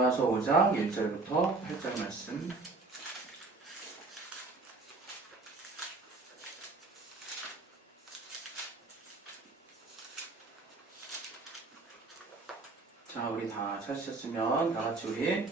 로마서 5장 1절부터 8절 말씀. 자, 우리 다 찾으셨으면 다 같이 우리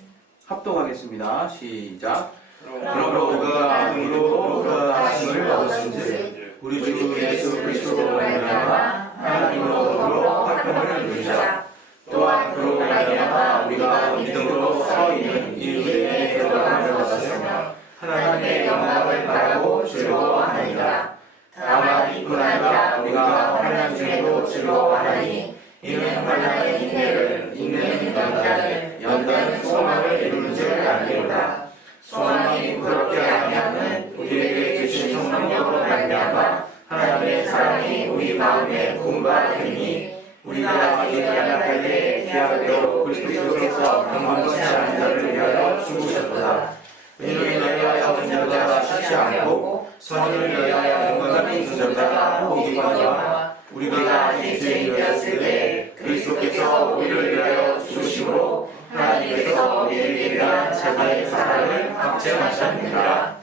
합독하겠습니다. 시작. 그러므로 우리가 믿음으로 그 하나님을 얻었은지 우리 주 예수 그리스도로 말미암아 하나님으로부터 화평을 누리자. 또한 그로 말미암아 우리가 믿음으로 서 있는 이 은혜의 들어감을 얻었으며 하나님의 영광을 바라고 즐거워하니라. 다만 이뿐 아니라 우리가 환난 중에도 즐거워하니 이는 환난의 인내를 인내는 연단을 연단은 소망을 이루는 줄 알리로다. 소망이 부럽게 아니함은 우리에게 주신 성령으로 말미암아 하나님의 사랑이 우리 마음에 부음바 되니 우리가 예비할 때에 계약대로 그리스도께서 강만치 않은 자를 위하여 죽으셨도다. 은혜를 위하여 죽는 자가 쉽지 않고 선을 위하여 영광이 있는 자가 복이거니와 우리가 아직 죄인 되었을 때 그리스도께서 우리를 위하여 죽으심으로 하나님께서 우리에게 대한 자기의 사랑을 확증하셨느니라.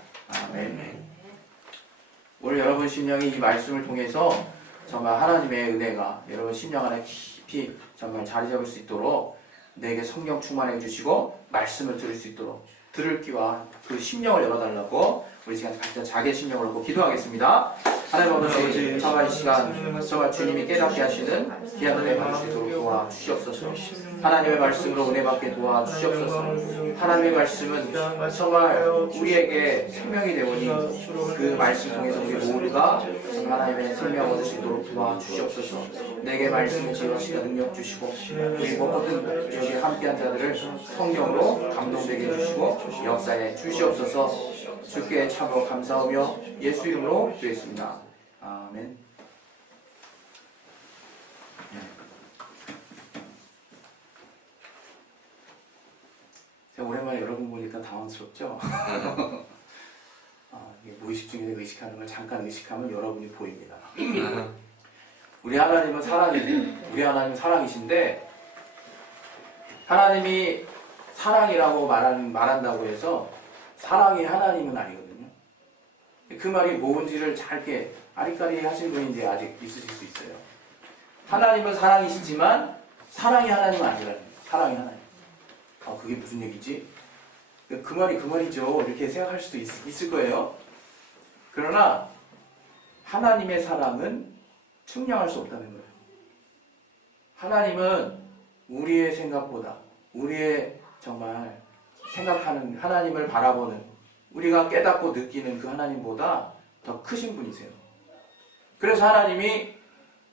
아멘. 오늘 여러분 심령이 이 말씀을 통해서 정말 하나님의 은혜가 여러분 심령 안에 깊이 정말 자리 잡을 수 있도록 내게 성령 충만해 주시고 말씀을 들을 수 있도록 들을 귀와 그 심령을 열어달라고 우리 시간 각자 자기의 심령을 놓고 기도하겠습니다. 하나님 아버지, 정말 이 시간 정말 주님이 깨닫게 하시는 귀한 은혜 받을 수 있도록 도와주시옵소서. 하나님의 말씀으로 은혜 받게 도와주시옵소서. 하나님의 말씀은 정말 우리에게 생명이 되오니 그 말씀 통해서 우리 모두가 하나님의 생명을 얻을 수 있도록 도와주시옵소서. 내게 말씀을 지어주시는 능력 주시고 우리 모든 여기 함께한 자들을 성령으로 감동되게 해주시고 역사에 주시옵소서. 주께 참으로 감사하며 예수 이름으로 기도했습니다. 아멘. 제가 오랜만에 여러분 보니까 당황스럽죠? 무의식 중에 의식하는 걸 잠깐 의식하면 여러분이 보입니다. 우리 하나님은 사랑이에요. 우리 하나님은 사랑이신데 하나님이 사랑이라고 말한다고 해서 사랑이 하나님은 아니거든요. 그 말이 뭔지를 잘 이렇게 아리까리 하신 분이 이제 아직 있으실 수 있어요. 하나님은 사랑이시지만 사랑이 하나님은 아니라는 거예요. 사랑이 하나님. 그게 무슨 얘기지? 그 말이 그 말이죠. 이렇게 생각할 수도 있을 거예요. 그러나 하나님의 사랑은 측량할 수 없다는 거예요. 하나님은 우리의 생각보다 우리의 정말 생각하는 하나님을 바라보는 우리가 깨닫고 느끼는 그 하나님보다 더 크신 분이세요. 그래서 하나님이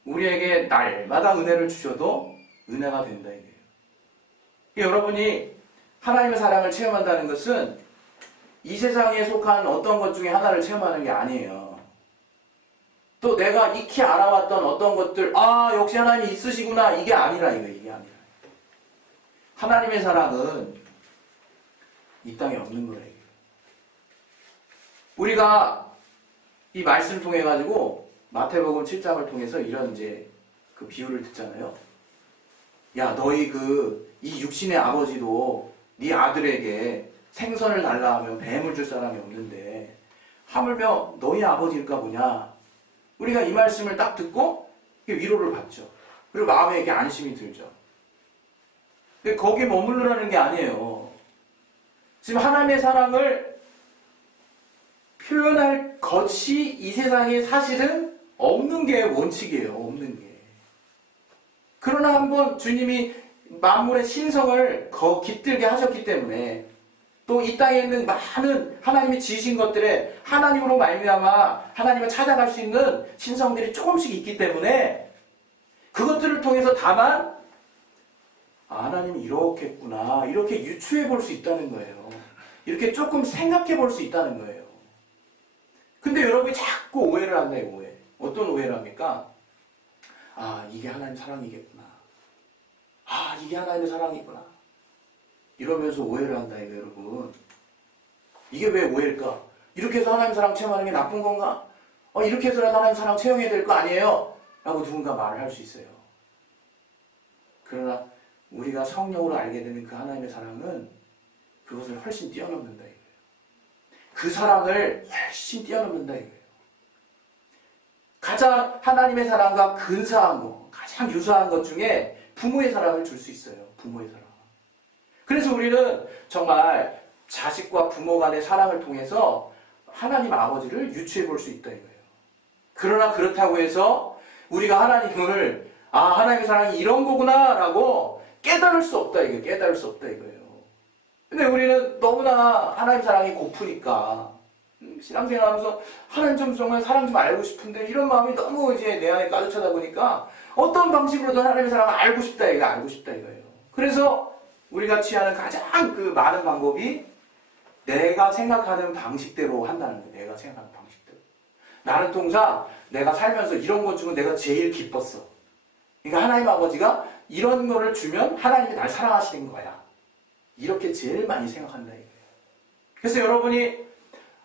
우리에게 날마다 은혜를 주셔도 은혜가 된다 이게요. 여러분이 하나님의 사랑을 체험한다는 것은 이 세상에 속한 어떤 것 중에 하나를 체험하는 게 아니에요. 또 내가 익히 알아왔던 어떤 것들, 역시 하나님이 있으시구나, 이게 아니라 이거예요. 이게 아니라. 하나님의 사랑은 이 땅에 없는 거예요. 우리가 이 말씀을 통해 가지고 마태복음 7장을 통해서 이런 이제 그 비유를 듣잖아요. 야, 너희 이 육신의 아버지도 네 아들에게 생선을 달라 하면 뱀을 줄 사람이 없는데 하물며 너희 아버지일까 보냐. 우리가 이 말씀을 딱 듣고 위로를 받죠. 그리고 마음에 이렇게 안심이 들죠. 근데 거기에 머무르라는 게 아니에요. 지금 하나님의 사랑을 표현할 것이 이 세상에 사실은 없는 게 원칙이에요. 없는 게. 그러나 한번 주님이 만물의 신성을 깃들게 하셨기 때문에 또 이 땅에 있는 많은 하나님이 지으신 것들에 하나님으로 말미암아 하나님을 찾아갈 수 있는 신성들이 조금씩 있기 때문에 그것들을 통해서 다만 하나님이 이렇게 했구나, 이렇게 유추해 볼 수 있다는 거예요. 이렇게 조금 생각해 볼 수 있다는 거예요. 근데 여러분이 자꾸 오해를 한다요. 오해. 어떤 오해를 합니까? 이게 하나님 사랑이겠구나. 이게 하나님의 사랑이구나. 이러면서 오해를 한다 이거 여러분. 이게 왜 오해일까? 이렇게 해서 하나님 사랑 체험하는 게 나쁜 건가? 이렇게 해서라도 하나님 사랑 체험해야 될 거 아니에요? 라고 누군가 말을 할 수 있어요. 그러나 우리가 성령으로 알게 되는 그 하나님의 사랑은 그것을 훨씬 뛰어넘는다 이거예요. 그 사랑을 훨씬 뛰어넘는다 이거예요. 가장 하나님의 사랑과 근사한 거, 가장 유사한 것 중에 부모의 사랑을 줄 수 있어요. 부모의 사랑. 그래서 우리는 정말 자식과 부모 간의 사랑을 통해서 하나님 아버지를 유추해 볼 수 있다 이거예요. 그러나 그렇다고 해서 우리가 하나님을 하나님의 사랑이 이런 거구나 라고 깨달을 수 없다 이거예요. 깨달을 수 없다 이거예요. 근데 우리는 너무나 하나님 사랑이 고프니까 신앙생활하면서 하나님 좀 정말 사랑 좀 알고 싶은데 이런 마음이 너무 이제 내 안에 가득 차다 보니까 어떤 방식으로든 하나님의 사랑을 알고 싶다 이거 알고 싶다 이거예요. 그래서 우리가 취하는 가장 그 많은 방법이 내가 생각하는 방식대로 한다는 거예요. 내가 생각하는 방식대로. 나는 통상 내가 살면서 이런 것 중에 내가 제일 기뻤어. 그러니까 하나님 아버지가 이런 거를 주면 하나님이 날 사랑하시는 거야. 이렇게 제일 많이 생각한다 이거예요. 그래서 여러분이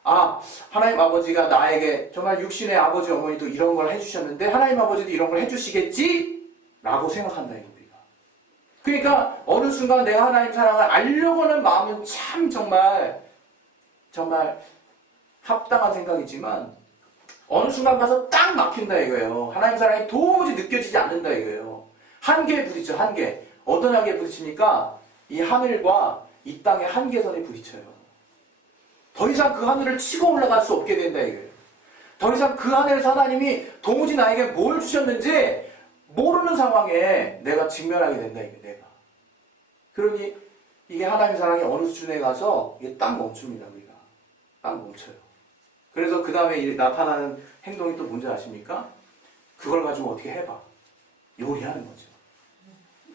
하나님 아버지가 나에게 정말 육신의 아버지 어머니도 이런 걸 해주셨는데 하나님 아버지도 이런 걸 해주시겠지? 라고 생각한다 이거 우리가. 그러니까 어느 순간 내가 하나님 사랑을 알려고 하는 마음은 참 정말 합당한 생각이지만 어느 순간 가서 딱 막힌다 이거예요. 하나님 사랑이 도무지 느껴지지 않는다 이거예요. 한계에 부딪혀 한계. 어떤 한계에 부딪히니까 이 하늘과 이 땅의 한계선에 부딪혀요. 더 이상 그 하늘을 치고 올라갈 수 없게 된다 이거예요. 더 이상 그 하늘에서 하나님이 도무지 나에게 뭘 주셨는지 모르는 상황에 내가 직면하게 된다 이거예요. 내가. 그러니 이게 하나님의 사랑이 어느 수준에 가서 이게 딱 멈춥니다. 우리가. 딱 멈춰요. 그래서 그 다음에 나타나는 행동이 또 뭔지 아십니까? 그걸 가지고 어떻게 해봐. 요리하는 거죠.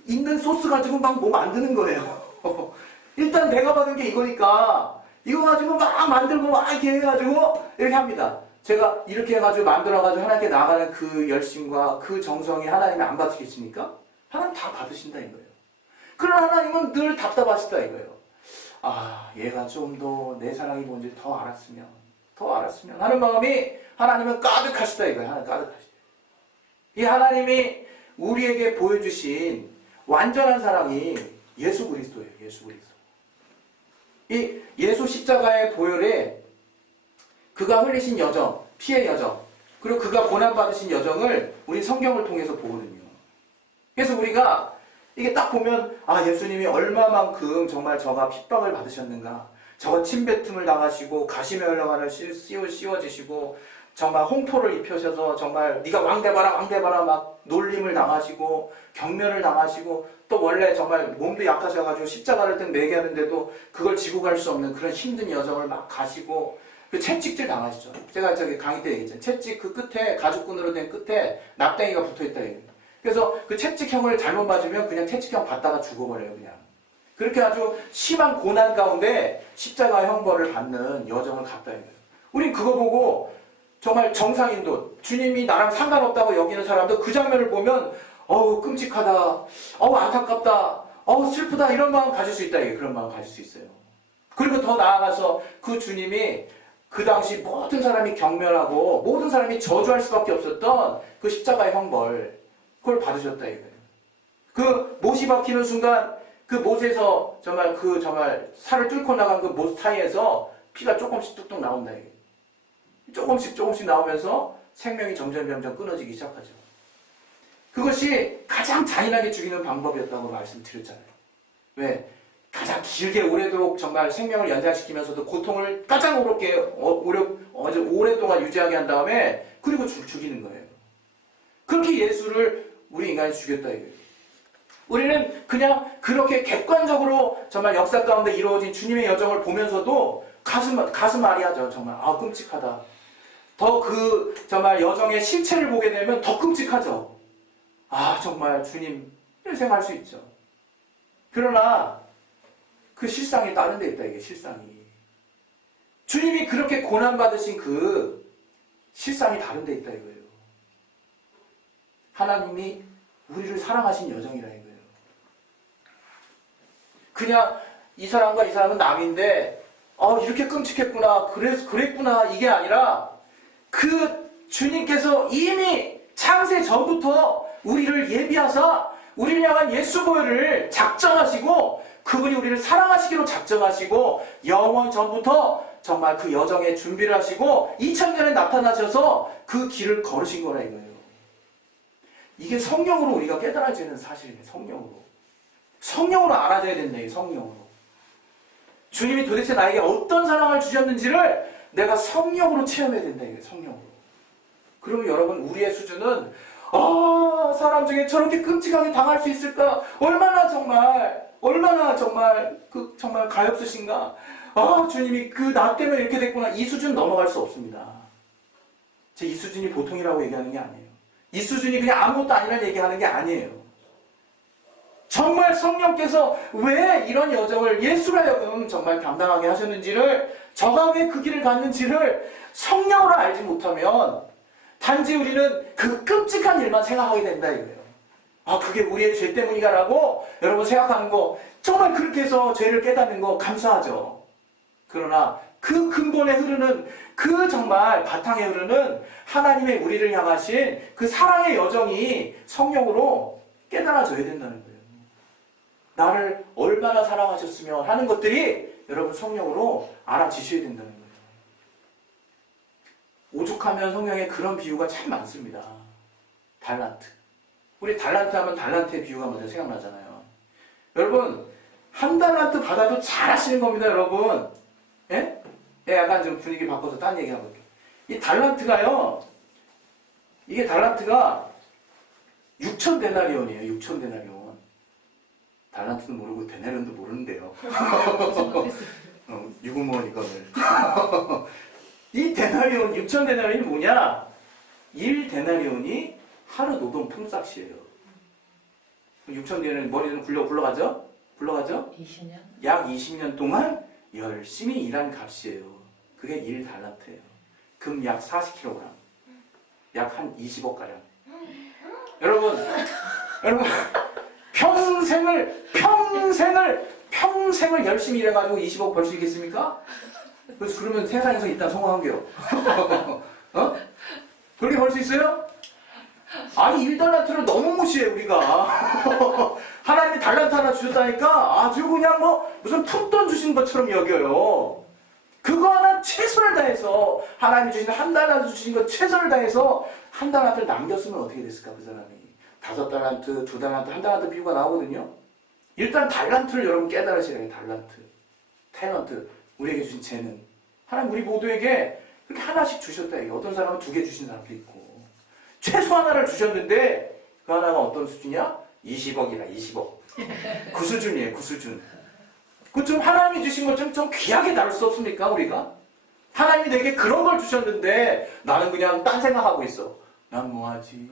있는 소스 가지고 막 뭐 만드는 거예요. 일단 내가 받은 게 이거니까 이거 가지고 막 만들고 막 이렇게 해가지고 이렇게 합니다. 제가 이렇게 해가지고 만들어가지고 하나님께 나아가는 그 열심과 그 정성이 하나님이 안 받으시겠습니까? 하나님 다 받으신다 이거예요. 그러나 하나님은 늘 답답하시다 이거예요. 얘가 좀 더 내 사랑이 뭔지 더 알았으면 하는 마음이 하나님은 가득하시다 이거예요. 하나님 가득하시다. 이 하나님이 우리에게 보여주신 완전한 사랑이 예수 그리스도예요. 예수 그리스도. 이 예수 십자가의 보혈에 그가 흘리신 여정, 피의 여정, 그리고 그가 고난받으신 여정을 우리 성경을 통해서 보거든요. 그래서 우리가 이게 딱 보면 예수님이 얼마만큼 정말 저가 핍박을 받으셨는가, 저가 침뱉음을 당하시고 가시며 흘러가는 씌워지시고 정말 홍포를 입혀셔서 정말 네가 왕대봐라 막 놀림을 당하시고 경멸을 당하시고 또 원래 정말 몸도 약하셔가지고 십자가를 등 매게 하는데도 그걸 지고 갈 수 없는 그런 힘든 여정을 막 가시고 그 채찍질 당하시죠. 제가 저기 강의 때 얘기했잖아요. 채찍 그 끝에 가죽끈으로 된 끝에 납땜이가 붙어있다 얘기해요. 그래서 그 채찍형을 잘못 맞으면 그냥 채찍형 받다가 죽어버려요. 그냥. 그렇게 아주 심한 고난 가운데 십자가 형벌을 받는 여정을 갔다 얘기해요. 우린 그거 보고 정말 정상인도 주님이 나랑 상관없다고 여기는 사람도 그 장면을 보면 끔찍하다, 안타깝다, 슬프다 이런 마음 가질 수 있다. 이게 그런 마음 가질 수 있어요. 그리고 더 나아가서 그 주님이 그 당시 모든 사람이 경멸하고 모든 사람이 저주할 수밖에 없었던 그 십자가의 형벌 그걸 받으셨다 이거예요. 그 못이 박히는 순간 그 못에서 정말 살을 뚫고 나간 그 못 사이에서 피가 조금씩 뚝뚝 나온다 이거예요. 조금씩 나오면서 생명이 점점 끊어지기 시작하죠. 그것이 가장 잔인하게 죽이는 방법이었다고 말씀드렸잖아요. 왜? 가장 길게 오래도록 정말 생명을 연장시키면서도 고통을 가장 오랫동안 유지하게 한 다음에 그리고 죽이는 거예요. 그렇게 예수를 우리 인간이 죽였다 이거예요. 우리는 그냥 그렇게 객관적으로 정말 역사 가운데 이루어진 주님의 여정을 보면서도 가슴 아리하죠. 정말 끔찍하다. 더 그 정말 여정의 실체를 보게 되면 더 끔찍하죠. 정말 주님 생각할 수 있죠. 그러나 그 실상이 다른 데 있다 이게 실상이. 주님이 그렇게 고난받으신 그 실상이 다른 데 있다 이거예요. 하나님이 우리를 사랑하신 여정이라 이거예요. 그냥 이 사람과 이 사람은 남인데 이렇게 끔찍했구나 그랬구나 이게 아니라 그 주님께서 이미 창세 전부터 우리를 예비하사 우리를 향한 예수 보혈을 작정하시고 그분이 우리를 사랑하시기로 작정하시고 영원 전부터 정말 그 여정에 준비를 하시고 2000년에 나타나셔서 그 길을 걸으신 거라 이거예요. 이게 성령으로 우리가 깨달아지는 사실이에요. 성령으로 알아줘야 된다. 성령으로. 주님이 도대체 나에게 어떤 사랑을 주셨는지를 내가 성령으로 체험해야 된다. 이게 성령으로. 그러면 여러분 우리의 수준은 사람 중에 저렇게 끔찍하게 당할 수 있을까? 얼마나 정말 정말 가엾으신가? 주님이 나 때문에 이렇게 됐구나. 이 수준 넘어갈 수 없습니다. 제 이 수준이 보통이라고 얘기하는 게 아니에요. 이 수준이 그냥 아무것도 아니라는 얘기하는 게 아니에요. 정말 성령께서 왜 이런 여정을 예수로 하여금 정말 감당하게 하셨는지를, 저가 왜 그 길을 갔는지를 성령으로 알지 못하면 단지 우리는 그 끔찍한 일만 생각하게 된다 이거예요. 그게 우리의 죄 때문이다라고 여러분 생각하는 거, 정말 그렇게 해서 죄를 깨닫는 거 감사하죠. 그러나 그 근본에 흐르는, 그 정말 바탕에 흐르는 하나님의 우리를 향하신 그 사랑의 여정이 성령으로 깨달아져야 된다는 거예요. 나를 얼마나 사랑하셨으며 하는 것들이 여러분 성령으로 알아지셔야 된다는 거예요. 오죽하면 성경에 그런 비유가 참 많습니다. 달란트. 우리 달란트 하면 달란트의 비유가 먼저 생각나잖아요. 여러분, 한 달란트 받아도 잘 하시는 겁니다, 여러분. 예? 약간 좀 분위기 바꿔서 딴 얘기 한번 볼게요. 이 달란트가요, 이게 달란트가 6,000데나리온이에요, 6,000데나리온. 달란트도 모르고 데나리온도 모르는데요. 유구무원 이거를. 이 데나리온, 6,000데나리온이 뭐냐? 1데나리온이 하루 노동 품삯이에요. 6,000데나리온 머리는 굴러가죠? 20년? 약 20년 동안 열심히 일한 값이에요. 그게 1달란트예요. 금 약 40kg. 약 한 20억가량. 여러분, 평생을 열심히 일해가지고 20억 벌 수 있겠습니까? 그러면 세상에서 일단 성공한 게요. 그렇게 벌 수 있어요? 아니, 1달란트를 너무 무시해, 우리가. 하나님이 달란트 하나 주셨다니까 아주 그냥 무슨 푼돈 주신 것처럼 여겨요. 그거 하나 최선을 다해서, 하나님이 주신 한 달란트 주신 거 최선을 다해서 한 달란트를 남겼으면 어떻게 됐을까, 그 사람이. 5달란트, 2달란트, 1달란트 비유가 나오거든요. 일단 달란트를 여러분 깨달으시라요. 달란트, 탤런트, 우리에게 주신 재능. 하나님 우리 모두에게 그렇게 하나씩 주셨다. 어떤 사람은 2개 주신 사람도 있고, 최소 하나를 주셨는데 그 하나가 어떤 수준이야? 20억이라 20억. 그 수준이에요. 그 수준. 그 좀 하나님이 주신 것 좀 귀하게 다룰 수 없습니까, 우리가? 하나님이 내게 그런 걸 주셨는데 나는 그냥 딴 생각하고 있어. 난 뭐하지?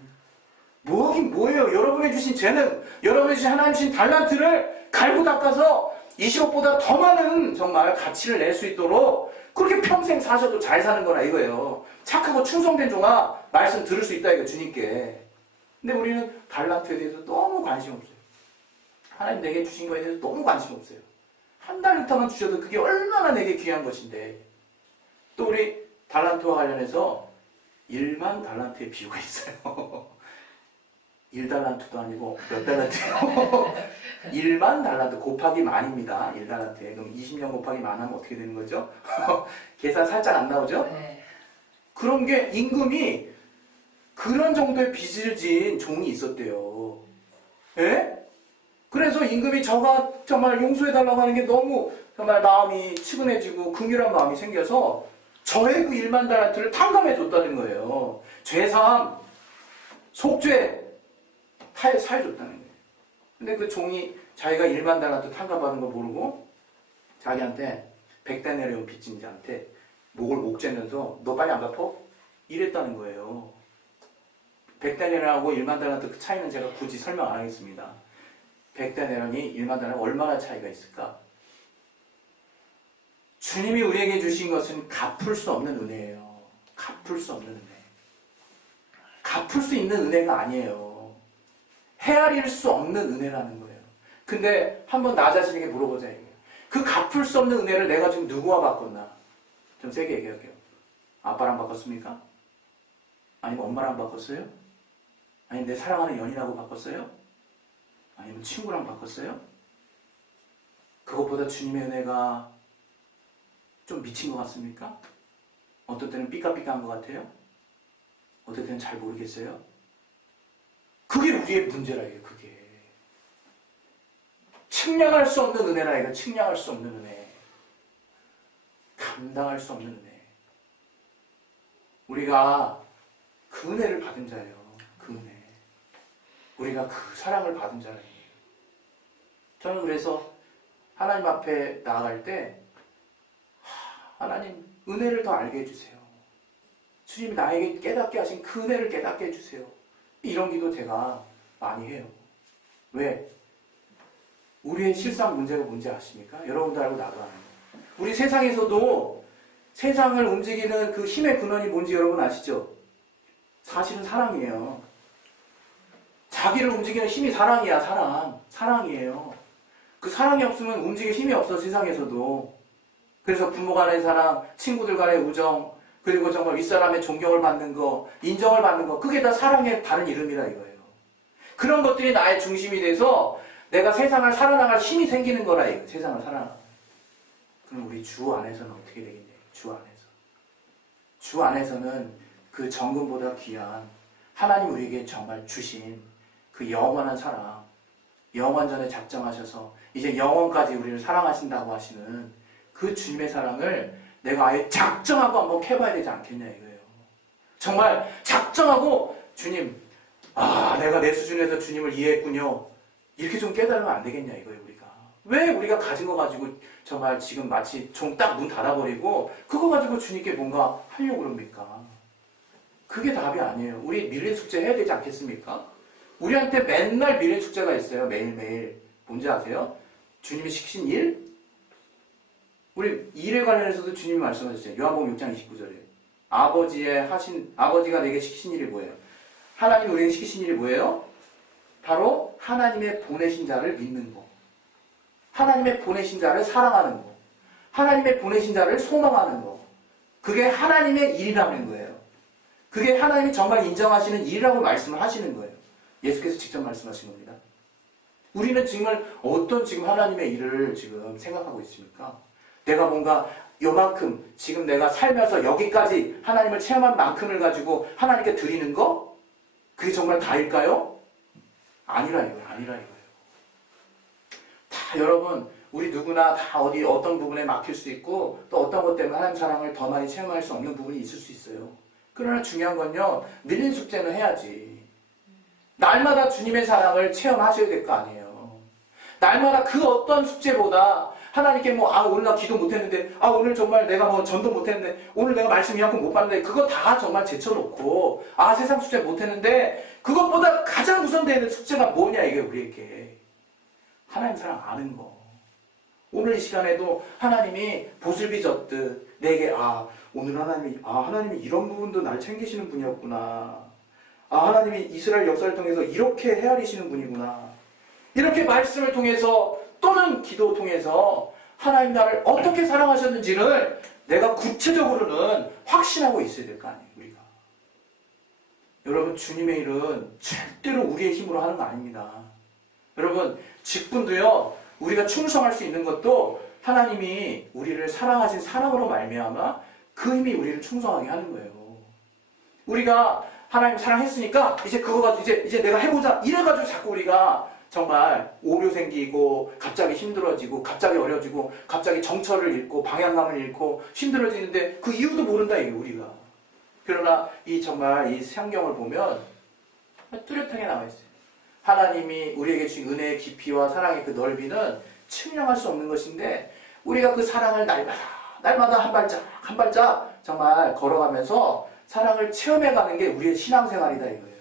뭐하긴 뭐예요. 여러분이 주신 재능, 여러분이 주신 하나님 주신 달란트를 갈고 닦아서 20억보다 더 많은 정말 가치를 낼 수 있도록 그렇게 평생 사셔도 잘 사는 거라 이거예요. 착하고 충성된 종아 말씀 들을 수 있다 이거 주님께. 근데 우리는 달란트에 대해서 너무 관심 없어요. 하나님 내게 주신 거에 대해서 너무 관심 없어요. 한 달란트만 주셔도 그게 얼마나 내게 귀한 것인데. 또 우리 달란트와 관련해서 1만 달란트의 비유가 있어요. 1달란트도 아니고 몇 달란트예요? 1만 달란트 곱하기 만입니다. 1달란트에. 그럼 20년 곱하기 만 하면 어떻게 되는 거죠? 계산 살짝 안 나오죠? 네. 그런 게 임금이 그런 정도의 빚을 진 종이 있었대요. 예? 그래서 임금이 저가 정말 용서해달라고 하는 게 너무 정말 마음이 치근해지고 긍휼한 마음이 생겨서 저의 그 1만 달란트를 탕감해줬다는 거예요. 죄사함, 속죄, 사해줬다는 거예요. 근데 그 종이 자기가 1만 달란트 탕감받은 거 모르고 자기한테 100데나리온 빚진 자한테 목을 옥죄면서 너 빨리 안 갚어? 이랬다는 거예요. 100데나리온하고 1만 달란트 그 차이는 제가 굳이 설명 안 하겠습니다. 100데나리온이 1만 달란트 얼마나 차이가 있을까? 주님이 우리에게 주신 것은 갚을 수 없는 은혜예요. 갚을 수 없는 은혜. 갚을 수 있는 은혜가 아니에요. 헤아릴 수 없는 은혜라는 거예요. 근데 한번 나 자신에게 물어보자 이게. 그 갚을 수 없는 은혜를 내가 지금 누구와 바꿨나? 좀 세게 얘기할게요. 아빠랑 바꿨습니까? 아니면 엄마랑 바꿨어요? 아니면 내 사랑하는 연인하고 바꿨어요? 아니면 친구랑 바꿨어요? 그것보다 주님의 은혜가 좀 미친 것 같습니까? 어떤 때는 삐까삐까한 것 같아요? 어떤 때는 잘 모르겠어요? 그게 우리의 문제라 이게 그게. 측량할 수 없는 은혜라 이거. 측량할 수 없는 은혜. 감당할 수 없는 은혜. 우리가 그 은혜를 받은 자예요. 그 은혜. 우리가 그 사랑을 받은 자예요. 저는 그래서 하나님 앞에 나아갈 때 하나님 은혜를 더 알게 해주세요. 주님이 나에게 깨닫게 하신 그 은혜를 깨닫게 해주세요. 이런 기도 제가 많이 해요. 왜? 우리의 실상 문제가 뭔지 아십니까? 여러분도 알고 나도 알아요. 우리 세상에서도 세상을 움직이는 그 힘의 근원이 뭔지 여러분 아시죠? 사실은 사랑이에요. 자기를 움직이는 힘이 사랑이야. 사랑이에요. 그 사랑이 없으면 움직일 힘이 없어. 세상에서도. 그래서 부모 간의 사랑, 친구들 간의 우정, 그리고 정말 윗사람의 존경을 받는 거, 인정을 받는 거, 그게 다 사랑의 다른 이름이라 이거예요. 그런 것들이 나의 중심이 돼서 내가 세상을 살아나갈 힘이 생기는 거라 이거예요. 세상을 살아나갈. 그럼 우리 주 안에서는 어떻게 되겠냐요? 주 안에서. 주 안에서는 그 정금보다 귀한 하나님 우리에게 정말 주신 그 영원한 사랑, 영원전에 작정하셔서 이제 영원까지 우리를 사랑하신다고 하시는 그 주님의 사랑을 내가 아예 작정하고 한번 캐봐야 되지 않겠냐 이거예요. 정말 작정하고 주님, 내가 내 수준에서 주님을 이해했군요. 이렇게 좀 깨달으면 안 되겠냐 이거예요. 왜 우리가 가진 거 가지고 정말 지금 마치 종 딱 문 닫아버리고 그거 가지고 주님께 뭔가 하려고 그럽니까? 그게 답이 아니에요. 우리 밀린 숙제 해야 되지 않겠습니까? 우리한테 맨날 밀린 숙제가 있어요. 매일매일. 뭔지 아세요? 주님이 시키신 일? 우리 일에 관련해서도 주님이 말씀하셨어요. 요한복음 6장 29절에 아버지가 내게 시키신 일이 뭐예요? 하나님이 우리에게 시키신 일이 뭐예요? 바로 하나님의 보내신 자를 믿는 거. 하나님의 보내신 자를 사랑하는 거. 하나님의 보내신 자를 소망하는 거. 그게 하나님의 일이라는 거예요. 그게 하나님이 정말 인정하시는 일이라고 말씀을 하시는 거예요. 예수께서 직접 말씀하신 겁니다. 우리는 정말 어떤 지금 하나님의 일을 지금 생각하고 있습니까? 내가 뭔가 요만큼 지금 내가 살면서 여기까지 하나님을 체험한 만큼을 가지고 하나님께 드리는 거? 그게 정말 다일까요? 아니라 이거예요. 다 여러분, 우리 누구나 다 어떤 부분에 막힐 수 있고 또 어떤 것 때문에 하나님 사랑을 더 많이 체험할 수 없는 부분이 있을 수 있어요. 그러나 중요한 건요, 밀린 숙제는 해야지. 날마다 주님의 사랑을 체험하셔야 될 거 아니에요. 날마다 그 어떤 숙제보다 하나님께 오늘 나 기도 못했는데, 오늘 정말 내가 전도 못했는데, 오늘 내가 말씀 이만큼 못 받는데, 그거 다 정말 제쳐놓고, 세상 숙제 못했는데, 그것보다 가장 우선되는 숙제가 뭐냐, 이게 우리에게. 하나님 사랑 아는 거. 오늘 이 시간에도 하나님이 보슬비 젓듯 내게 오늘 하나님이 이런 부분도 날 챙기시는 분이었구나. 하나님이 이스라엘 역사를 통해서 이렇게 헤아리시는 분이구나. 이렇게 말씀을 통해서 또는 기도 통해서 하나님 나를 어떻게 사랑하셨는지를 내가 구체적으로는 확신하고 있어야 될 거 아니에요, 우리가. 여러분, 주님의 일은 절대로 우리의 힘으로 하는 거 아닙니다. 여러분, 직분도요, 우리가 충성할 수 있는 것도 하나님이 우리를 사랑하신 사랑으로 말미암아 그 힘이 우리를 충성하게 하는 거예요. 우리가 하나님 사랑했으니까 이제 그거 가지고 이제 내가 해보자 이래가지고 자꾸 우리가 정말 오류 생기고 갑자기 힘들어지고 갑자기 어려지고 갑자기 정처를 잃고 방향감을 잃고 힘들어지는데 그 이유도 모른다 이게 우리가. 그러나 정말 이 성경을 보면 뚜렷하게 나와 있어요. 하나님이 우리에게 주신 은혜의 깊이와 사랑의 그 넓이는 측량할 수 없는 것인데 우리가 그 사랑을 날마다 한 발짝 정말 걸어가면서 사랑을 체험해가는 게 우리의 신앙생활이다 이거예요.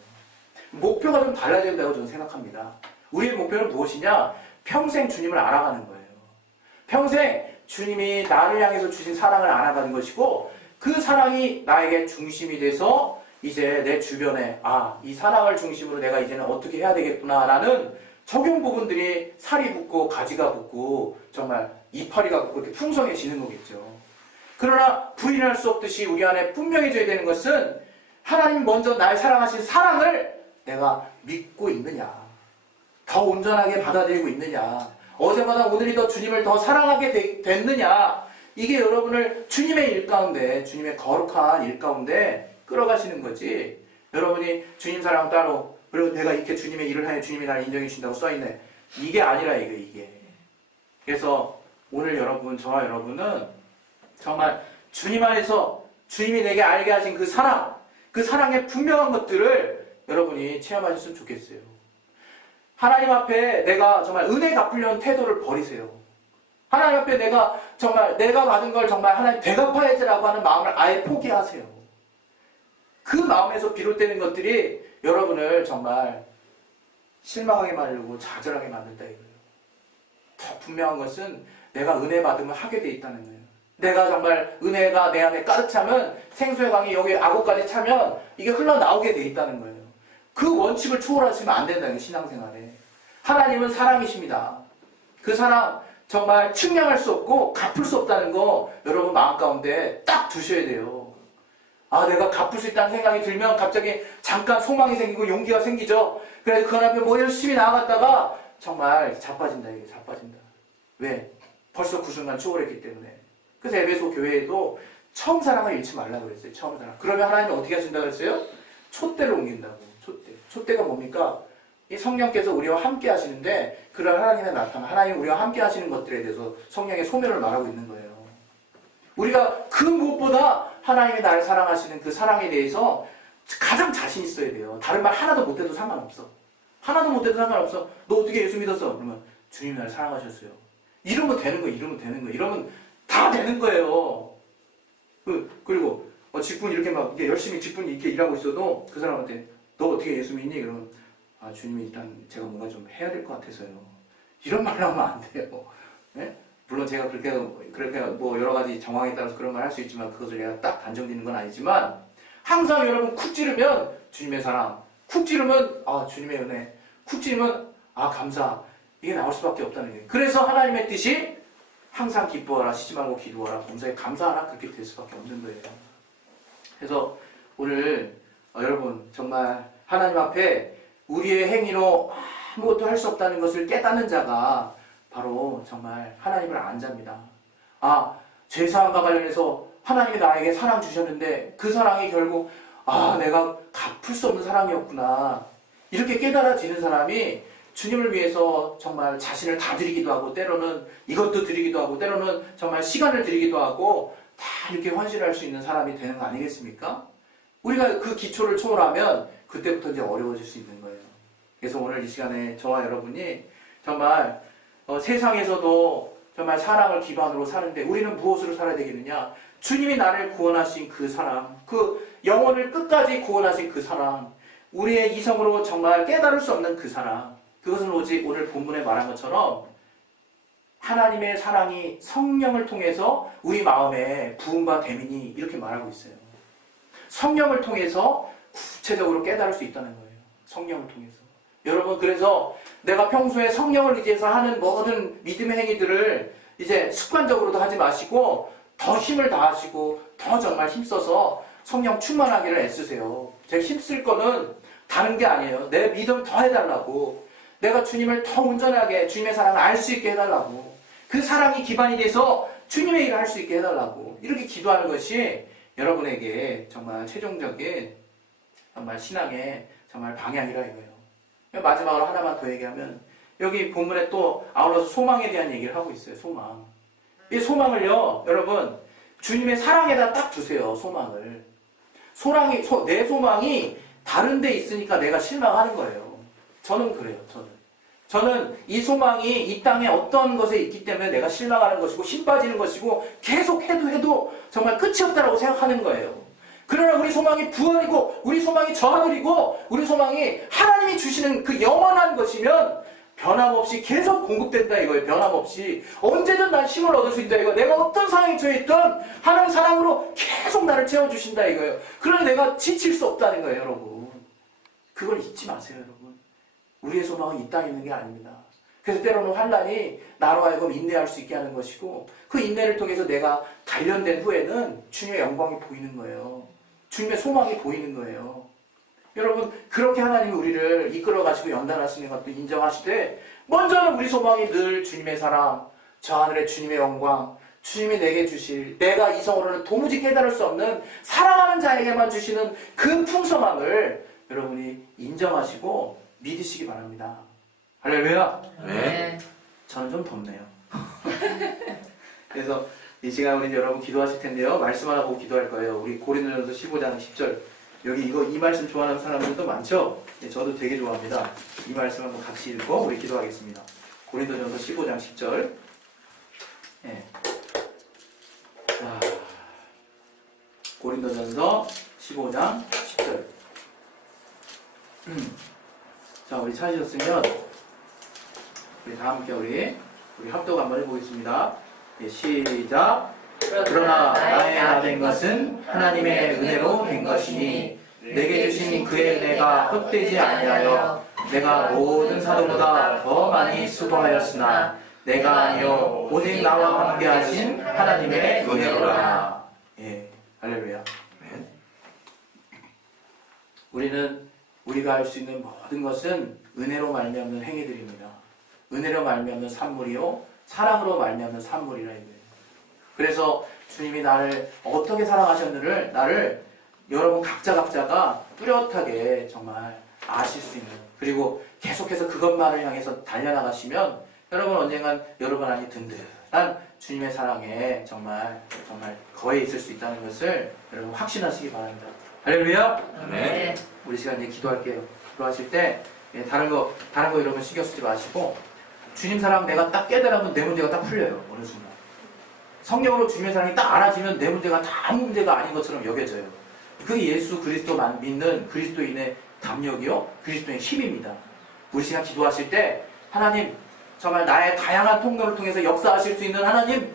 목표가 좀 달라야 된다고 저는 생각합니다. 우리의 목표는 무엇이냐? 평생 주님을 알아가는 거예요. 평생 주님이 나를 향해서 주신 사랑을 알아가는 것이고 그 사랑이 나에게 중심이 돼서 이제 내 주변에 이 사랑을 중심으로 내가 이제는 어떻게 해야 되겠구나라는 적용 부분들이 살이 붙고 가지가 붙고 정말 이파리가 붙고 이렇게 풍성해지는 거겠죠. 그러나 부인할 수 없듯이 우리 안에 분명해져야 되는 것은 하나님 먼저 날 사랑하신 사랑을 내가 믿고 있느냐. 더 온전하게 받아들이고 있느냐? 어제보다 오늘이 더 주님을 더 사랑하게 됐느냐? 이게 여러분을 주님의 일 가운데, 주님의 거룩한 일 가운데 끌어가시는 거지. 여러분이 주님 사랑 따로, 그리고 내가 이렇게 주님의 일을 하여 주님이 나를 인정해 주신다고 써있네. 이게 아니라 이게. 그래서 오늘 여러분, 저와 여러분은 정말 주님 안에서 주님이 내게 알게 하신 그 사랑, 그 사랑의 분명한 것들을 여러분이 체험하셨으면 좋겠어요. 하나님 앞에 내가 정말 은혜 갚으려는 태도를 버리세요. 하나님 앞에 내가 정말 내가 받은 걸 정말 하나님 되갚아야지라고 하는 마음을 아예 포기하세요. 그 마음에서 비롯되는 것들이 여러분을 정말 실망하게 만들고 좌절하게 만든다 이거예요. 더 분명한 것은 내가 은혜 받으면 하게 돼 있다는 거예요. 내가 정말 은혜가 내 안에 가득 차면 생수의 강이 여기 악어까지 차면 이게 흘러나오게 돼 있다는 거예요. 그 원칙을 초월하시면 안 된다는 거예요. 신앙생활에. 하나님은 사랑이십니다. 그 사랑 정말 측량할 수 없고 갚을 수 없다는 거 여러분 마음 가운데 딱 두셔야 돼요. 아, 내가 갚을 수 있다는 생각이 들면 갑자기 잠깐 소망이 생기고 용기가 생기죠. 그래서 그 앞에 뭐 열심히 나아갔다가 정말 자빠진다 이게 자빠진다. 왜? 벌써 그 순간 초월했기 때문에. 그래서 에베소 교회에도 처음 사랑을 잃지 말라고 그랬어요. 처음 사랑. 그러면 하나님은 어떻게 하신다고 그랬어요? 촛대를 옮긴다고. 촛대. 촛대가 뭡니까? 이 성령께서 우리와 함께 하시는데 그런 하나님의 나타나 하나님 우리와 함께 하시는 것들에 대해서 성령의 소멸을 말하고 있는 거예요. 우리가 그 무엇보다 하나님이 나를 사랑하시는 그 사랑에 대해서 가장 자신 있어야 돼요. 다른 말 하나도 못해도 상관없어. 하나도 못해도 상관없어. 너 어떻게 예수 믿었어? 그러면 주님이 나를 사랑하셨어요. 이러면 되는 거예요. 이러면 되는 거예요. 이러면 다 되는 거예요. 그리고 직분 이렇게 막 열심히 직분 이렇게 일하고 있어도 그 사람한테 너 어떻게 예수 믿니? 그러면 아, 주님이 일단 제가 뭔가 좀 해야 될 것 같아서요. 이런 말 하면 안 돼요. 네? 물론 제가 그렇게 뭐 여러 가지 정황에 따라서 그런 말 할 수 있지만 그것을 내가 딱 단정짓는 건 아니지만 항상 여러분 쿡 찌르면 주님의 사랑, 쿡 찌르면 아, 주님의 은혜, 쿡 찌르면 아, 감사. 이게 나올 수밖에 없다는 거예요. 그래서 하나님의 뜻이 항상 기뻐하라, 쉬지 말고 기도하라, 범사에 감사하라 그렇게 될 수밖에 없는 거예요. 그래서 오늘 여러분 정말 하나님 앞에 우리의 행위로 아무것도 할 수 없다는 것을 깨닫는 자가 바로 정말 하나님을 안 잡니다. 아, 죄사함과 관련해서 하나님이 나에게 사랑 주셨는데 그 사랑이 결국 아, 내가 갚을 수 없는 사랑이었구나. 이렇게 깨달아지는 사람이 주님을 위해서 정말 자신을 다 드리기도 하고 때로는 이것도 드리기도 하고 때로는 정말 시간을 드리기도 하고 다 이렇게 헌신할 수 있는 사람이 되는 거 아니겠습니까? 우리가 그 기초를 초월하면 그때부터 이제 어려워질 수 있는 거예요. 그래서 오늘 이 시간에 저와 여러분이 정말 세상에서도 정말 사랑을 기반으로 사는데 우리는 무엇으로 살아야 되겠느냐? 주님이 나를 구원하신 그 사랑, 그 영혼을 끝까지 구원하신 그 사랑, 우리의 이성으로 정말 깨달을 수 없는 그 사랑, 그것은 오직 오늘 본문에 말한 것처럼 하나님의 사랑이 성령을 통해서 우리 마음에 부음과 대민이 이렇게 말하고 있어요. 성령을 통해서 구체적으로 깨달을 수 있다는 거예요. 성령을 통해서. 여러분, 그래서 내가 평소에 성령을 의지해서 하는 모든 믿음의 행위들을 이제 습관적으로도 하지 마시고 더 힘을 다하시고 더 정말 힘써서 성령 충만하기를 애쓰세요. 제가 힘쓸 거는 다른 게 아니에요. 내 믿음 더 해달라고. 내가 주님을 더 온전하게 주님의 사랑을 알 수 있게 해달라고. 그 사랑이 기반이 돼서 주님의 일을 할 수 있게 해달라고. 이렇게 기도하는 것이 여러분에게 정말 최종적인 정말 신앙의 정말 방향이라 이거예요. 마지막으로 하나만 더 얘기하면 여기 본문에 또 아울러서 소망에 대한 얘기를 하고 있어요. 소망. 이 소망을요, 여러분 주님의 사랑에다 딱 두세요. 소망을. 내 소망이 다른 데 있으니까 내가 실망하는 거예요. 저는 그래요. 저는 이 소망이 이 땅에 어떤 것에 있기 때문에 내가 실망하는 것이고 힘 빠지는 것이고 계속 해도 정말 끝이 없다라고 생각하는 거예요. 그러나 우리 소망이 부활이고 우리 소망이 저하늘이고 우리 소망이 하나님이 주시는 그 영원한 것이면 변함없이 계속 공급된다 이거예요. 변함없이 언제든 난 힘을 얻을 수 있다 이거. 내가 어떤 상황에 처해 있든 하나님 사랑으로 계속 나를 채워주신다 이거예요. 그러나 내가 지칠 수 없다는 거예요. 여러분, 그걸 잊지 마세요. 여러분, 우리의 소망은 이 땅에 있는 게 아닙니다. 그래서 때로는 환난이 나로 하여금 인내할 수 있게 하는 것이고 그 인내를 통해서 내가 단련된 후에는 주님의 영광이 보이는 거예요. 주님의 소망이 보이는 거예요. 여러분 그렇게 하나님이 우리를 이끌어가시고 연단하시는 것도 인정하시되 먼저는 우리 소망이 늘 주님의 사랑, 저 하늘의 주님의 영광, 주님이 내게 주실 내가 이성으로는 도무지 깨달을 수 없는 사랑하는 자에게만 주시는 그 풍성함을 여러분이 인정하시고 믿으시기 바랍니다. 할렐루야. 네. 저는 좀 덥네요. 그래서 이 시간 우리 여러분 기도하실 텐데요. 말씀 하나 보고 기도할 거예요. 우리 고린도전서 15장 10절. 여기 이 말씀 좋아하는 사람들도 많죠? 네, 저도 되게 좋아합니다. 이 말씀 한번 같이 읽고 우리 기도하겠습니다. 고린도전서 15장 10절. 네. 자, 고린도전서 15장 10절. 자, 우리 찾으셨으면 우리 다 함께 우리 합독 한번 해보겠습니다. 네, 시작. 그러나 나의 나 된 것은 하나님의 은혜로 된 것이니 내게 주신 그의 은혜가 헛되지 아니하여 내가 모든 사도보다 더 많이 수고하였으나 내가 아니요 오직 나와 함께하신 하나님의 은혜로라. 예, 할렐루야. 우리는 우리가 할 수 있는 모든 것은 은혜로 말미암는 행위들입니다. 은혜로 말미암는 산물이요 사랑으로 말미암는 산물이라 이거예요. 그래서 주님이 나를 어떻게 사랑하셨는지를 나를 여러분 각자가 뚜렷하게 정말 아실 수 있는, 그리고 계속해서 그것만을 향해서 달려나가시면 여러분 언젠간 여러분 안에 든든한 주님의 사랑에 정말 거해 있을 수 있다는 것을 여러분 확신하시기 바랍니다. 할렐루야. 네. 우리 시간 이제 기도할게요. 기도하실 때 다른 거 여러분 신경 쓰지 마시고 주님 사랑 내가 딱 깨달으면 내 문제가 딱 풀려요. 어느 순간 성령으로 주님의 사랑이 딱 알아지면 내 문제가 다 아무 문제가 아닌 것처럼 여겨져요. 그게 예수 그리스도만 믿는 그리스도인의 담력이요 그리스도의 힘입니다. 우리 시간 기도하실 때 하나님 정말 나의 다양한 통로를 통해서 역사하실 수 있는 하나님,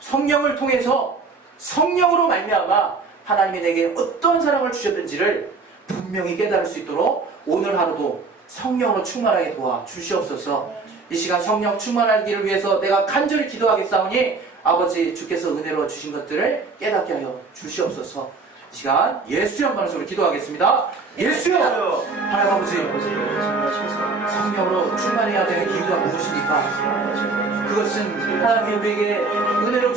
성령을 통해서 성령으로 말미암아 하나님이 내게 어떤 사랑을 주셨는지를 분명히 깨달을 수 있도록 오늘 하루도 성령으로 충만하게 도와 주시옵소서. 이 시간 성령 충만하기를 위해서 내가 간절히 기도하겠사오니 아버지 주께서 은혜로 주신 것들을 깨닫게 하여 주시옵소서. 이 시간 예수의 한번으로 기도하겠습니다. 예수여! 하나님 아버지, 성령으로 충만해야 되는 이유가 무엇입니까? 그것은 하나님이 우리에게 은혜로